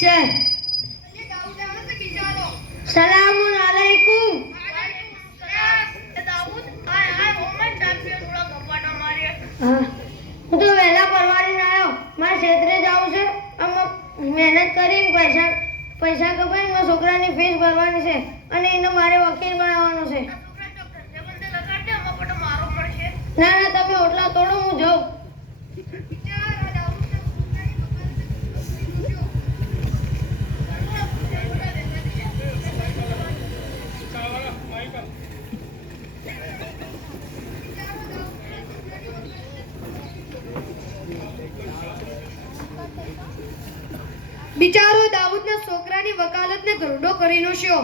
છે. સલામુન અલૈકુમ. હું તો વહેલા પરવારીને આવ્યો. મારે ક્ષેત્રે જવું છે. મહેનત કરીને પૈસા કપાઈને મારા છોકરાની ફીસ ભરવાની છે અને એને મારે વકીલ બનાવવાનો છે. ના ના, તમે ઓટલા તોડો, હું જાઉં. બિચારો દાઉદના છોકરાની વકાલતને ગરડો કરી નોશ્યો.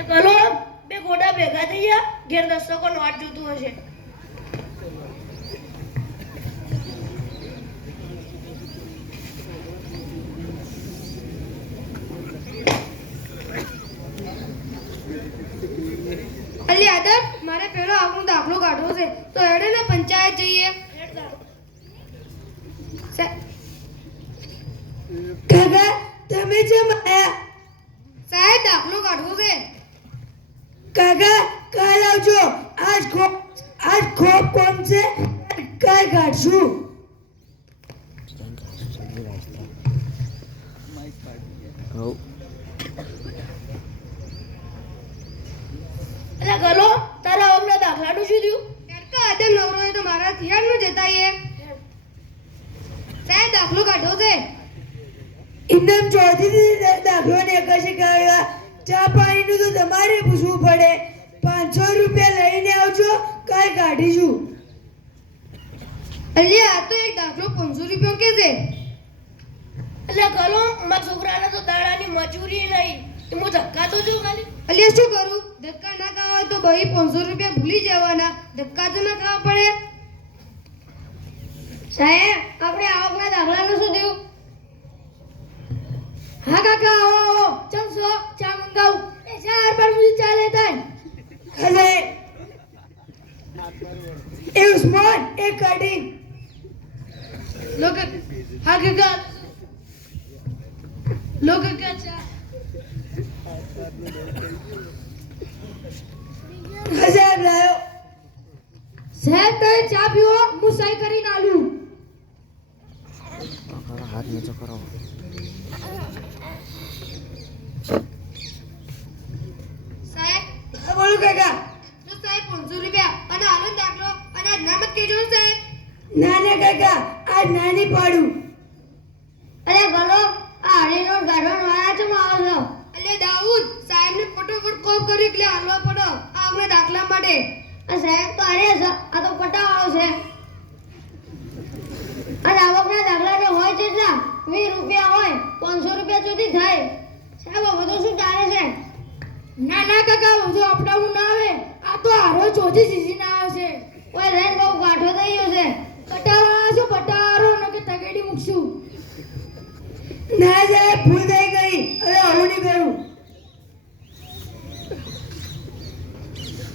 એ ગલો બે ગોડા ભેગા થઈ ગયા. ઘેર દસ્તકોનો વાટ જોતું હશે. અલી આદમ, મારે પેલો આપણો દાખલો કાઢવો છે તો હેડે ને પંચાયત જઈએ. કાકા તમે જેમ આયા? સાહેબ, દાખલો કાઢવો છે. કાકા કાલ આવજો. આજ ખોપ કોમ છે, કાલ કાઢશું. અલા ગલો, તારા ઓમના દાખલાનું શું થયું? કાકા આદમ નવરો હોય તો મારા થિયાર નું જતાઈએ. સાહેબ, દાખલો કાઢવો છે. ઇનામ ચોથી દાખલો ને કશે કાઢવા. ચા પાણીનું તો તમારે પૂછવું પડે. 500 રૂપિયા લઈને આવજો, કાલ કાઢીશું. અલ્યા, આ તો એક દાખલો 500 રૂપિયા કે છે. અલ્યા ગલો, મારા છોકરાને તો દાડાની મજૂરી નહીં. હું ધક્કા તો છું ખાલી. અલ્યા શું કરું? ધક્કા ના ખાવા તો ભાઈ 500 રૂપિયા ભૂલી જવાના. ધક્કા તો ના ખાવા પડે. સાહેબ, આપણે આવકના દાખલાનું શું થયું? હા કાકા, આવો ચમસો ચા મંગાવું. એ ચાર બાર મુझे ચા લેતા અલે એ ઉસ્માન, એ કાઢી લોક. હા કાકા, લોક કાકા ચા. સાહેબ લાયો. સાહેબ, તમે ચા પીવો, હું સહી કરીને આલું. હાથ નીચે કરો. સાહેબ, બોલો કાકા. તો સાહેબ 500 રૂપિયા અને આનંદ દાખલો અને અનામત કેજો સાહેબ. ના ના કાકા, આજ નાની પાડું. અરે ગલો, આ હરીનો ગાઢવાનો વાળા છે આવો છો. અલે દાઉદ, સાહેબને ફટોફટ કોપ કરી એટલે હાલવા પડો આપણે દાખલા માટે. આ સાહેબ તો હારે છે, આ તો પટાવાળો છે. અને આવકના દાખલાને હોય કેટલા? 20 રૂપિયા હોય, 500 રૂપિયા સુધી થાય. સાહેબ, આ બધું શું ચાલે છે? ના ના કાકા, બધું આપડાવું ના આવે. આ તો હારો ચોથી સીસી ના આવે છે. ઓય રેન બહુ ગાંઠો થઈ ગયો છે. પટારો શું પટારો નકે તગેડી મૂકશું. ના સાહેબ, ભૂલ થઈ ગઈ. હવે આવું નહીં કરું.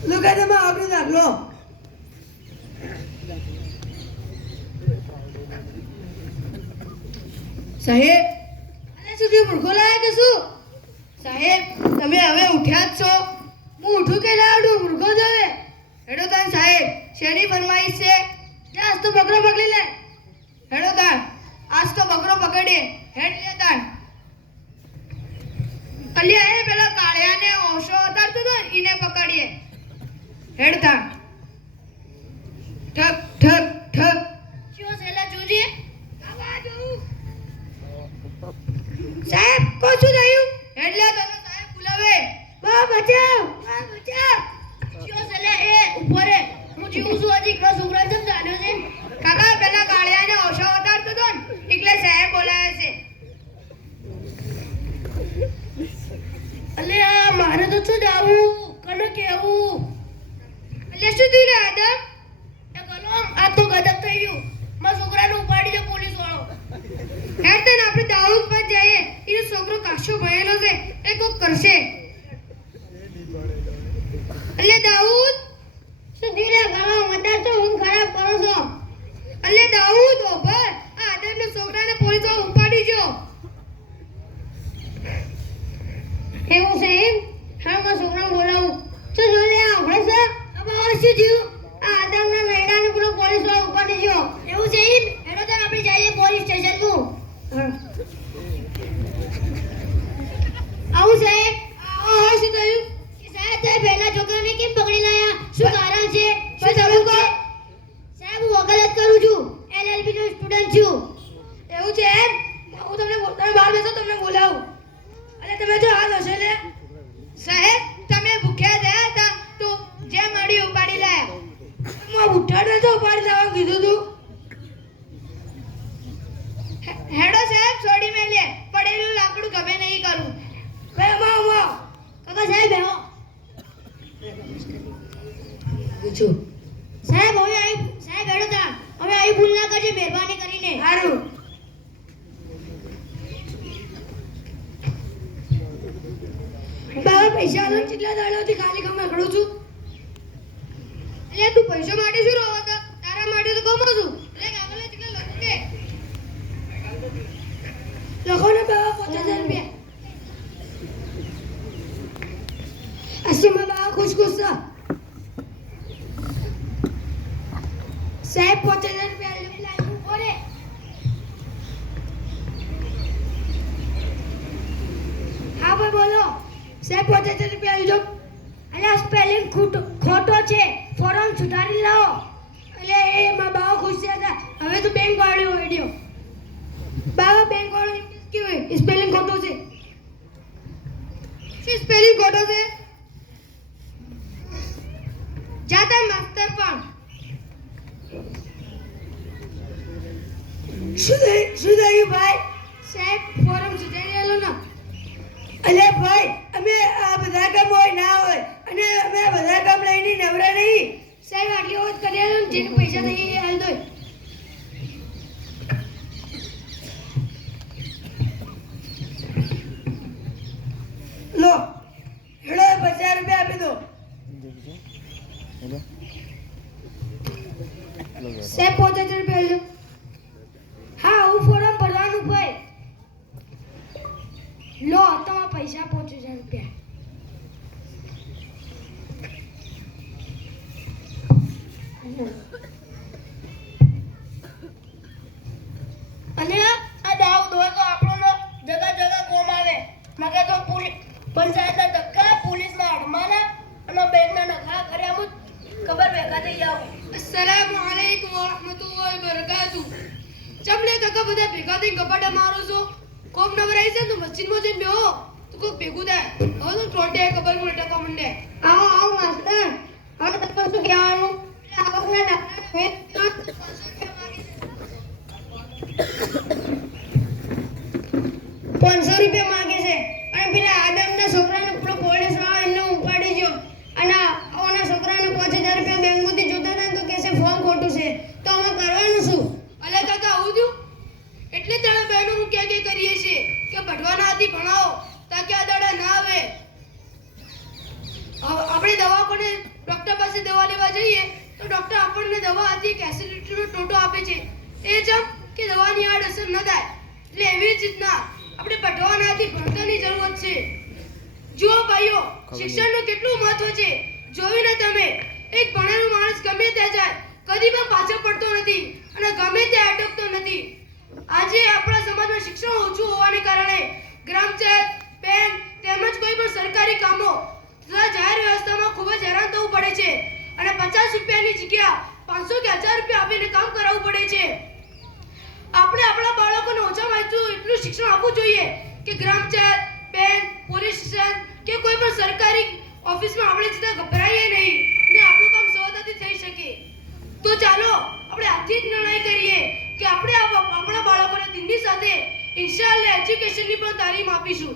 લોકો તમે આપણે દાખલો. સાહેબ, અરે સુધી મૂર્ખો લાયા કે શું? સાહેબ તમે હવે ઉઠ્યા જ છો. હું ઉઠું કે ના ઉઠું? મૂર્ખો જ હવે. હેડો તાન સાહેબ, શેની ફરમાઈશ છે? આજ તો બકરો પકડી લે. હેડો તાન, આજ તો બકરો પકડીએ. હેડ લે તાન. અલ્યા એ પેલા કાળિયાને ઓશો ઉતારતો તો ઈને પકડીએ. હેડ તાન. ઠક ઠક ઠક. શું છેલા જોજે? આવા જોઉં. સાહેબ કોઈ શું થયું? હેડ લે તને સાહેબ બોલાવે. બા બચાવ, બા બચાવ. શું છેલા એ ઉભો રે. હું જીવું છું હજી એકલો છોકરા જમ જાણ્યો છે. કાકા પેલા કાળિયાને ઓશો ઉતારતો તો ને એટલે સાહેબ બોલાવે છે. અલે આ મારે તો શું જાવું? કને કેવું? એટલે શું થયું રે આદમ? એ ગલો, આ તો ગજબ થઈ ગયું. મારા છોકરાને ઉપાડી દે પોલીસ વાળો. હેડ તને આપણે દાઉદ પર જઈએ. એનો છોકરો કાશો ભણેલો છે, એ કોક કરશે. અલે દાઉદ, શું ધીરે ગલો, મતા તો ઊંઘ ખરાબ કરો છો. અલે દાઉદ ઓભર, આ આદમના છોકરાને પોલીસ વાળો ઉપાડી જો. એવું છે એમ? હા, મારા છોકરાને બોલાવું. શું જો લે આવડે છે? હવે શું થયું? આ આદમના નૈડાને પેલો પોલીસ વાળો ઉપાડી ગયો. એવું છે એમ? હેડો તો આપણે જઈએ પોલીસ સ્ટેશન નું. આવું સાહેબ? શું થયું? કે સાહેબ તે પહેલા છોકરાને કેમ પકડી લાયા? શું કારણ છે? શું તમે કહો? સાહેબ હું વકાલત કરું છું. LLB નો સ્ટુડન્ટ છું. એવું છે એમ? હું તમે બહાર બેસો, તમને બોલાવું. અને તમે જો હાલ હશે લે સાહેબ, તમે ભૂખ્યા રહ્યા હતા તો જે મળ્યું ઉપાડી લાયા. હું ઉઠાડે તો ઉપાડી લાવવા કીધું તું. હેડો સાહેબ, છોડી મેલે પડેલું લાકડું ગમે નહીં કરું. કાકા સાહેબ બેહો. પૂછો. સાહેબ હવે આવી સાહેબ હેડો તા. હવે આવી ભૂલ ના કરજે મહેરબાની કરીને. સારું. બાબા પૈસા આલો કેટલા દાડાથી ખાલી કમાઈ કરું છું. એટલે તું પૈસા માટે શું રોવા હતા? તારા માટે તો કમાઉં છું. એટલે કાગળે કેટલા લખો કે લખો ને બાબા 5000 રૂપિયા. અસમાં બાબા ખુશ ખુશ છો. સાહેબ 5000 રૂપિયા લાગ્યું બોલે. હા ભાઈ બોલો. સાહેબ 5000 રૂપિયા લીધો. અલ્યા સ્પેલિંગ ખોટો છે. ફોર્મ સુધારી લાવો. એટલે એમાં બાવા ખુશ થયા હતા. હવે તો બેંક વાળો વિડિયો. બાવા બેંક વાળો એમ કેવું સ્પેલિંગ ખોટો છે. શું સ્પેલિંગ ખોટો છે? જાતા માસ્તર પણ શું થયું ભાઈ? સાહેબ ફોર્મ સુધારી આલો ને. અલે ભાઈ અમે આ બધા કામ હોય ના હોય અને અમે આ બધા કામ લઈને નવરા નહીં. સાહેબ આટલી વાત કરી આલો ને, જેને પૈસા થઈ એ હાલ દો. લો હેડો 50 રૂપિયા આપી દો. સાહેબ 5000 રૂપિયા લો. હા હું ફોર્મ ભરવાનું ભાઈ. લો તમારા પૈસા 5000 રૂપિયા. અને આ દાવ દોય તો આપણો જગા જગા કોમ આવે. નકે તો પંચાયતના ધક્કા, પોલીસના અડમાના અને બેંકના નખા કર્યા મુજ ખબર ભેગા થઈ જાવ. અસ્સલામુ અલૈકુમ વરહમતુલ્લાહિ વબરકાતુહ. ચમલે કાકા બધા ભેગા થઈને ગપાટા મારો છો. કોમ નવરાઈ છે તો મસ્જિદમાં જઈને બેહો તો કોઈ ભેગું થાય. હવે તો ટોટે ખબર મને ટકા મંડે. આવો આવો માસ્ટર. હવે તમે શું કહેવાનું? આવકના દાખલા 500 રૂપિયા માંગે છે. અને પેલા આદમના છોકરાને પેલો પોલીસ વાળો એમને ઉપાડી ગયો. અને આવના છોકરાને 5000 રૂપિયા બેંકમાંથી જોતા હતા ને તો કહે છે ફોર્મ ખોટું છે. તો અમે કરવાનું શું? અલે કાકા આવું થયું? એટલે તારા બહેનો હું ક્યાં કરીએ છીએ કે ભણવાના હતી ભણાવો તાકે આ દાડા ના આવે. આપણે દવાખાને ડોક્ટર પાસે દવા લેવા જઈએ તો ડોક્ટર આપણને દવા હતી એક એસિડિટીનો ટોટો આપે છે. એ જેમ કે દવાની આડઅસર ન થાય. એટલે એવી જ રીતના આપણે ભણવાના હતી ભણતરની જરૂરત છે. જુઓ ભાઈઓ, શિક્ષણનું કેટલું મહત્વ છે જોયું ને તમે. એક ભણેલો માણસ ગમે ત્યાં જાય કદી પણ પાછળ પડતો નથી અને ગમે ત્યાં અટકતો નથી. આજે આપણા સમાજમાં શિક્ષણ ઓછું હોવાને કારણે ગ્રામ પંચાયત, બેંક તેમજ કોઈ પણ સરકારી કામો તથા જાહેર વ્યવસ્થામાં ખૂબ જ હેરાન થવું પડે છે અને 50 રૂપિયાની જગ્યા 500 કે 1000 રૂપિયા આપીને કામ કરાવવું પડે છે. આપણે આપણા બાળકોને ઓછામાં ઓછું એટલું શિક્ષણ આપવું જોઈએ કે ગ્રામ પંચાયત, બેંક, પોલીસ સ્ટેશન કે કોઈ પણ સરકારી ઓફિસમાં આપણે જતા ગભરાઈએ નહીં અને આપણું કામ સરળતાથી થઈ શકે. તો ચાલો આપણે આજથી જ નિર્ણય કરીએ કે આપણે આપણા બાળકોને દિનની સાથે ઇન્શાઅલ્લાહ એજ્યુકેશનની પણ તાલીમ આપીશું.